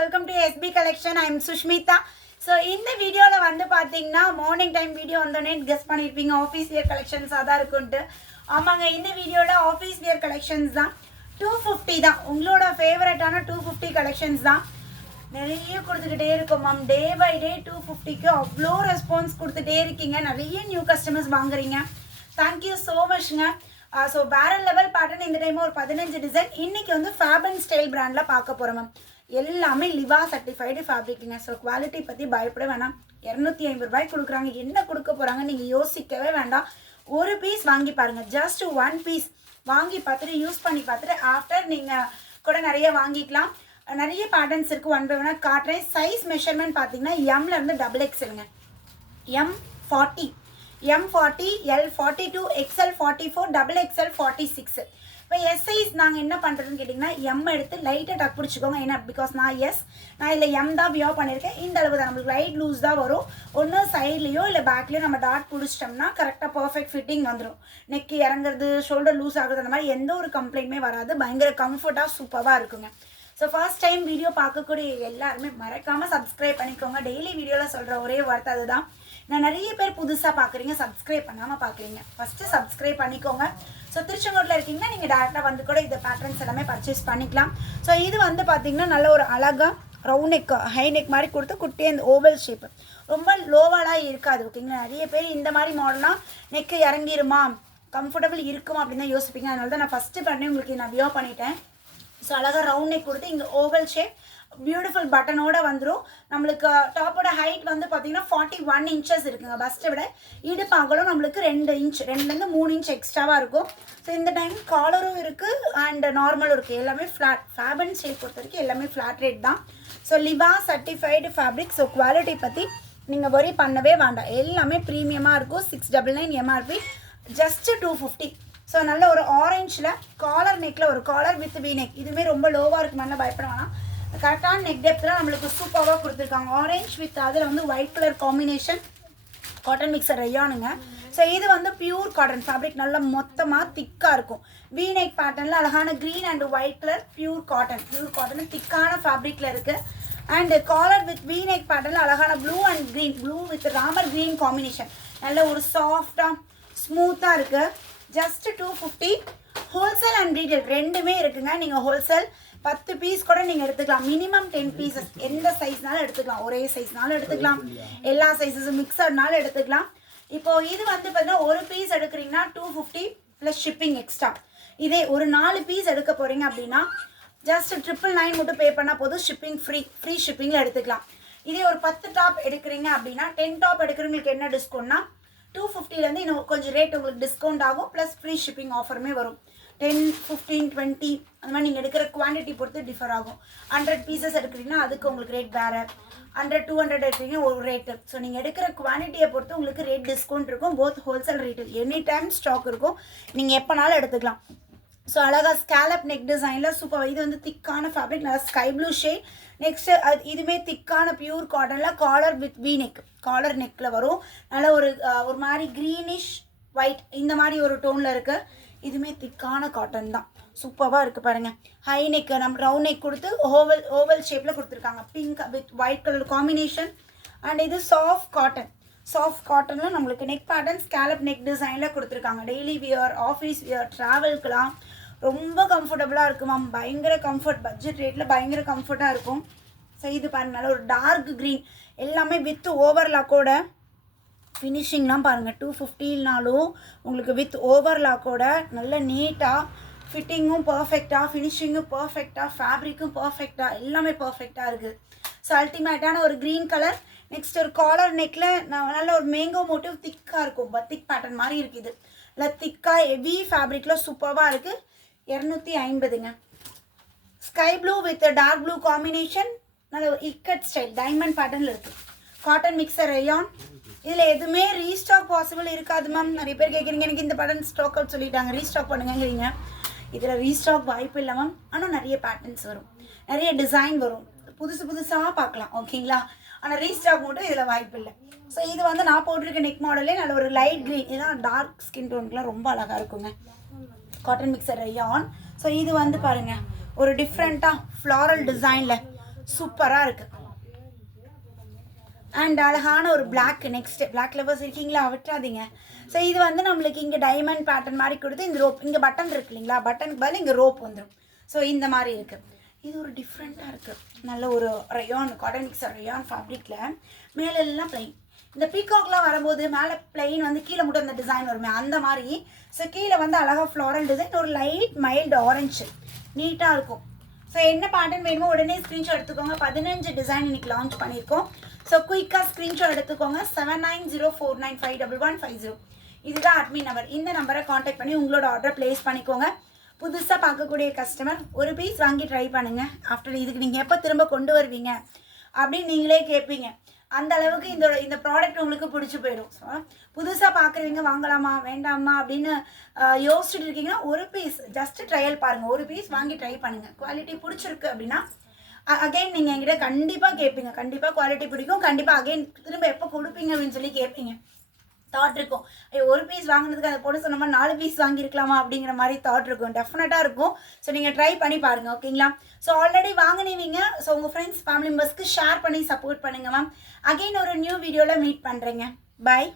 welcome to SB Collection. I am Sushmita. So in the video la vandu pathina morning time video vandone guess pannirpinga office wear collections adha irukundu ஆமாங்க இந்த வீடியோல office wear collections தான் 250 தான் உங்களோட ஃபேவரட்டான 250 collections தான் நிறைய கொடுத்துக்கிட்டே இருக்கோம் மேம் டே பை டே 250க்கு அவ்வளோ ரெஸ்பான்ஸ் கொடுத்துட்டே இருக்கீங்க நிறைய நியூ கஸ்டமர்ஸ் வாங்குறீங்க தேங்க்யூ ஸோ மச்ங்க ஸோ வேற லெவல் பேட்டர்ன் இந்த டைம் ஒரு 15 டிசைன் இன்னைக்கு வந்து ஃபேப் அண்ட் ஸ்டைல் பிராண்டில் பார்க்க போகிறோம் மேம் எல்லாமே லிவா சர்டிஃபைடு ஃபேப்ரிக்குங்க ஸோ குவாலிட்டி பற்றி பயப்பட வேணாம் 250 ரூபாய்க்கு கொடுக்குறாங்க என்ன கொடுக்க போகிறாங்க நீங்கள் யோசிக்கவே வேண்டாம் ஒரு பீஸ் வாங்கி பாருங்கள் ஜஸ்ட் ஒன் பீஸ் வாங்கி பார்த்துட்டு யூஸ் பண்ணி பார்த்துட்டு ஆஃப்டர் நீங்கள் கூட நிறைய வாங்கிக்கலாம் நிறைய பேட்டர்ன்ஸ் இருக்குது ஒன் பை ஒன்னாக காட்டுறேன் சைஸ் மெஷர்மெண்ட் பார்த்தீங்கன்னா எம்லேருந்து XXLங்க M40 M40 L42 XL 44 XXL 46 இப்போ எஸ் சைஸ் நாங்கள் என்ன பண்ணுறதுன்னு கேட்டிங்கன்னா எம் எடுத்து லைட்டாக டக் பிடிச்சிக்கோங்க ஏன்னா பிகாஸ் நான் இதில் எம் தான் வியோ பண்ணியிருக்கேன் இந்த அளவு தான் நம்மளுக்கு லைட் லூஸ் தான் வரும் ஒன்று சைட்லேயோ இல்லை பேக்லேயோ நம்ம டாட் பிடிச்சிட்டோம்னா கரெக்டாக பர்ஃபெக்ட் ஃபிட்டிங் வந்துடும் நெக்கு இறங்குறது ஷோல்டர் லூஸ் ஆகுறது அந்த மாதிரி எந்த ஒரு கம்ப்ளைண்ட்டுமே வராது பயங்கர கம்ஃபர்ட்டாக சூப்பராக இருக்குங்க ஸோ ஃபர்ஸ்ட் டைம் வீடியோ பார்க்கக்கூடிய எல்லாருமே மறக்காமல் சப்ஸ்கிரைப் பண்ணிக்கோங்க டெய்லி வீடியோவில் சொல்கிற ஒரே வார்த்தை அதுதான் நான் நிறைய பேர் புதுசாக பார்க்குறீங்க சப்ஸ்கிரைப் பண்ணாமல் பார்க்குறீங்க ஃபஸ்ட்டு சப்ஸ்கிரைப் பண்ணிக்கோங்க ஸோ திருச்செங்கோட்டில் இருக்கீங்கன்னா நீங்கள் டேரெக்டாக வந்து கூட இந்த பேட்டர்ன்ஸ் எல்லாமே பர்ச்சேஸ் பண்ணிக்கலாம் ஸோ இது வந்து பார்த்திங்கன்னா நல்ல ஒரு அழகாக ரவுண்ட் நெக் ஹை நெக் மாதிரி கொடுத்து குட்டி அந்த ஓவல் ஷேப்பு ரொம்ப லோவாலாக இருக்காது ஓகேங்களா நிறைய பேர் இந்த மாதிரி மாடல்னால் நெக்கு இறங்கிருமா கம்ஃபர்டபுள் இருக்குமா அப்படின்னு தான் யோசிப்பீங்க அதனால தான் நான் ஃபஸ்ட்டு பண்ணி உங்களுக்கு நான் வியோ பண்ணிட்டேன் ஸோ அழகாக ரவுண்ட் நெக் கொடுத்து இங்கே ஓவல் ஷேப் பியூட்டிஃபுல் பட்டனோட வந்துடும் நம்மளுக்கு டாப்போட ஹைட் வந்து பார்த்தீங்கன்னா 41 இன்ச்சஸ் இருக்குங்க பஸ்ட்டை விட இடுப்பு அகலம் நம்மளுக்கு 2 இன்ச் 2லேருந்து 3 இன்ச் எக்ஸ்ட்ராவாக இருக்கும் ஸோ இந்த டைம் காலரும் இருக்குது அண்ட் நார்மலும் இருக்குது எல்லாமே ஃப்ளாட் ஃபேப் அண்ட் ஸ்டைல் பொறுத்த வரைக்கும் எல்லாமே ஃப்ளாட் ரேட் தான் so லிவா certified fabric so quality பற்றி நீங்கள் வரி பண்ணவே வேண்டாம் எல்லாமே ப்ரீமியமாக இருக்கும் 699 MRP ஜஸ்ட்டு 250 ஸோ நல்ல ஒரு ஆரஞ்சில் காலர் நெக்கில் ஒரு காலர் வித் வி நெக் இதுவுமே ரொம்ப லோவாக இருக்குமாதிரி பயப்பட வேணாம் கரெக்டான நெக் டெப்த்தில் நம்மளுக்கு சூப்பராக கொடுத்துருக்காங்க ஆரஞ்ச் வித் அதில் வந்து white colour combination cotton mixture ரெய்யானுங்க ஸோ இது வந்து பியூர் காட்டன் ஃபேப்ரிக் நல்லா மொத்தமாக திக்காக இருக்கும் வி நெக் பேட்டர்னில் அழகான green and white colour pure cotton திக்கான ஃபேப்ரிக்கில் இருக்குது and collar with V neck பேட்டர்னில் அழகான blue and green blue with Ramar green combination நல்ல ஒரு சாஃப்டாக ஸ்மூத்தாக இருக்குது ஜஸ்ட் 250 ஹோல்சேல் அண்ட் ரீட்டெயில் ரெண்டுமே இருக்குங்க நீங்கள் ஹோல்சேல் 10 பீஸ் கூட நீங்கள் எடுத்துக்கலாம் மினிமம் 10 பீசஸ் எந்த சைஸ்னாலும் எடுத்துக்கலாம் ஒரே சைஸ்னாலும் எடுத்துக்கலாம் எல்லா சைஸஸும் மிக்சர்னாலும் எடுத்துக்கலாம் இப்போது இது வந்து பார்த்தீங்கன்னா ஒரு பீஸ் எடுக்கிறீங்கன்னா 250 ப்ளஸ் ஷிப்பிங் எக்ஸ்ட்ரா இதே ஒரு 4 பீஸ் எடுக்க போகிறீங்க அப்படின்னா ஜஸ்ட் 999 மட்டும் பே பண்ணால் போதும் ஷிப்பிங் ஃப்ரீ ஷிப்பிங்கில் எடுத்துக்கலாம் இதே ஒரு 10 டாப் எடுக்கிறீங்க அப்படின்னா 10 டாப் எடுக்கிறவங்களுக்கு என்ன டிஸ்கவுண்ட்னா 250லேருந்து இன்னும் கொஞ்சம் ரேட் உங்களுக்கு டிஸ்கவுண்ட் ஆகும் ப்ளஸ் ஃப்ரீ ஷிப்பிங் ஆஃபருமே வரும் 10 15 20 அந்த மாதிரி நீங்கள் எடுக்கிற குவான்டிட்டி பொறுத்து டிஃபர் ஆகும் 100 பீசஸ் எடுக்கிறீங்கன்னா அதுக்கு உங்களுக்கு ரேட் வேறு 100 200 எடுக்கிறீங்க ஒரு ரேட்டு ஸோ நீங்கள் எடுக்கிற குவான்டிட்டியை பொறுத்து உங்களுக்கு ரேட் டிஸ்கவுண்ட் இருக்கும் போத் ஹோல்சேல் ரேட்டில் எனி டைம் ஸ்டாக் இருக்கும் நீங்கள் எப்போனாலும் எடுத்துக்கலாம் ஸோ அழகாக ஸ்கேலப் நெக் டிசைனில் சூப்பர் இது வந்து திக்கான ஃபேப்ரிக் நல்லா ஸ்கை ப்ளூ ஷேட் நெக்ஸ்ட்டு இதுவுமே திக்கான பியூர் காட்டனில் collar with V neck collar நெக்கில் வரும் நல்ல ஒரு மாதிரி க்ரீனிஷ் ஒயிட் இந்த மாதிரி ஒரு டோனில் இருக்குது இதுவுமே திக்கான காட்டன் தான் சூப்பராக இருக்குது பாருங்கள் ஹை நெக் நம்ம ரவுண்ட் நெக் கொடுத்து ஓவல் ஷேப்பில் கொடுத்துருக்காங்க pink with white colour combination and இது சாஃப்ட் காட்டனில் நம்மளுக்கு நெக் பேட்டர்ன் ஸ்கேலப் நெக் டிசைனில் கொடுத்துருக்காங்க டெய்லி வியர் ஆஃபீஸ் வியர் ட்ராவல்க்கெலாம் ரொம்ப கம்ஃபர்டபுளாக இருக்கும் மேம் பயங்கர கம்ஃபர்ட் பட்ஜெட் ரேட்டில் பயங்கர கம்ஃபர்ட்டாக இருக்கும் ஸோ இது பாருங்கள் ஒரு டார்க் க்ரீன் எல்லாமே வித் ஓவர்லாக்கோட ஃபினிஷிங்லாம் பாருங்கள் 250னாலும் உங்களுக்கு வித் ஓவர்லாக்கோட நல்ல நீட்டாக ஃபிட்டிங்கும் பர்ஃபெக்டாக ஃபினிஷிங்கும் பர்ஃபெக்டாக ஃபேப்ரிக்கும் பர்ஃபெக்டாக எல்லாமே பர்ஃபெக்டாக இருக்குது ஸோ அல்டிமேட்டான ஒரு க்ரீன் கலர் நெக்ஸ்ட் ஒரு காலர் நெக்கில் நல்ல ஒரு மேங்கோ மோட்டிவ் திக்காக இருக்கும் பத்திக் பேட்டர்ன் மாதிரி இருக்குது இல்லை திக்காக ஹெவி ஃபேப்ரிக்கில் சூப்பராக இருக்குது 250ங்க sky blue with dark blue combination நல்ல ஒரு இக்கட் ஸ்டைல் டைமண்ட் பேட்டர்னில் இருக்குது காட்டன் மிக்சர் ரேயான் இதில் எதுவுமே ரீஸ்டாக் பாசிபிள் இருக்காது மேம் நிறைய பேர் கேட்குறீங்க எனக்கு இந்த பேட்டர்ன் ஸ்டாக் அவுட் சொல்லிட்டாங்க ரீஸ்டாக் பண்ணுங்கிறீங்க இதில் ரீஸ்டாக் வாய்ப்பு இல்லை மேம் ஆனால் நிறைய பேட்டர்ன்ஸ் வரும் நிறைய டிசைன் வரும் புதுசாக பார்க்கலாம் ஓகேங்களா ஆனால் ரீஸ்டாக் மட்டும் இதில் வாய்ப்பு இல்லை ஸோ இது வந்து நான் போட்டிருக்க நெக் மாடலே நல்ல ஒரு லைட் க்ரீன் இதெல்லாம் டார்க் ஸ்கின் டோனுக்குலாம் ரொம்ப அழகாக இருக்குங்க காட்டன் மிக்சர் ரேயான் ஸோ இது வந்து பாருங்கள் ஒரு டிஃப்ரெண்ட்டாக ஃப்ளாரல் டிசைனில் சூப்பராக இருக்குது. அண்ட் அழகான ஒரு பிளாக். நெக்ஸ்ட் பிளாக் லெவர்ஸ் இருக்கீங்களா, விட்டுறாதீங்க. ஸோ இது வந்து நம்மளுக்கு இங்கே டைமண்ட் பேட்டர்ன் மாதிரி கொடுத்து இந்த ரோப் இங்கே பட்டன் இருக்கு இல்லைங்களா, பட்டனுக்கு பதில் இங்கே ரோப் வந்துடும். ஸோ இந்த மாதிரி இருக்குது. இது ஒரு டிஃப்ரெண்ட்டாக இருக்குது. நல்ல ஒரு ரயான் காட்டன் மிக்சர் ரயான் ஃபேப்ரிக்கில் மேலெல்லாம் பிளைன். இந்த பீகாக்லாம் வரும்போது மேலே பிளைன் வந்து கீழே மட்டும் அந்த டிசைன் வருமே அந்த மாதிரி. ஸோ கீழே வந்து அழகாக ஃப்ளோரல் டிசைன், ஒரு லைட் மைல்டு ஆரஞ்சு நீட்டாக இருக்கும். ஸோ என்ன பேட்டர்ன் வேணுமோ உடனே ஸ்க்ரீன்ஷாட் எடுத்துக்கோங்க. 15 டிசைன் இன்னைக்கு லான்ச் பண்ணியிருக்கோம். ஸோ குயிக்காக ஸ்க்ரீன்ஷாட் எடுத்துக்கோங்க. 7904951150 இதுதான் அட்மின் நம்பர். இந்த நம்பரை காண்டாக்ட் பண்ணி உங்களோட ஆர்டர் பிளேஸ் பண்ணிக்கோங்க. புதுசாக பார்க்கக்கூடிய கஸ்டமர் ஒரு பீஸ் வாங்கி ட்ரை பண்ணுங்கள். ஆஃப்டர் இதுக்கு நீங்கள் எப்போ திரும்ப கொண்டு வருவீங்க அப்படின்னு நீங்களே கேட்பீங்க. அந்த அளவுக்கு இந்த ப்ராடக்ட் உங்களுக்கு பிடிச்சி போயிடும். ஸோ புதுசாக பார்க்குறவங்க வாங்கலாமா வேண்டாமா அப்படின்னு யோசிச்சுட்டு இருக்கீங்கன்னா ஒரு பீஸ் ஜஸ்ட் ட்ரையல் பாருங்கள். ஒரு பீஸ் வாங்கி ட்ரை பண்ணுங்கள். குவாலிட்டி பிடிச்சிருக்கு அப்படின்னா அகைன் நீங்கள் என்கிட்ட கண்டிப்பாக கேட்பீங்க. கண்டிப்பாக குவாலிட்டி பிடிக்கும், கண்டிப்பாக அகைன் திரும்ப எப்போ கொடுப்பீங்க அப்படின்னு சொல்லி கேட்பீங்க. தாட் இருக்கும், ஒரு பீஸ் வாங்கினதுக்கு அதை போட்டு சொன்ன மாதிரி 4 பீஸ் வாங்கியிருக்கலாமா அப்படிங்கிற மாதிரி தாட் இருக்கும். டெஃபினட்டாக இருக்கும். ஸோ நீங்கள் ட்ரை பண்ணி பாருங்கள். ஓகேங்களா? ஸோ ஆல்ரெடி வாங்கினீங்க. ஸோ உங்கள் ஃப்ரெண்ட்ஸ் ஃபேமிலி மெம்பர்ஸ்க்கு ஷேர் பண்ணி சப்போர்ட் பண்ணுங்கள் மேம். அகைன் ஒரு நியூ வீடியோவில் மீட் பண்ணுறேங்க. பாய்.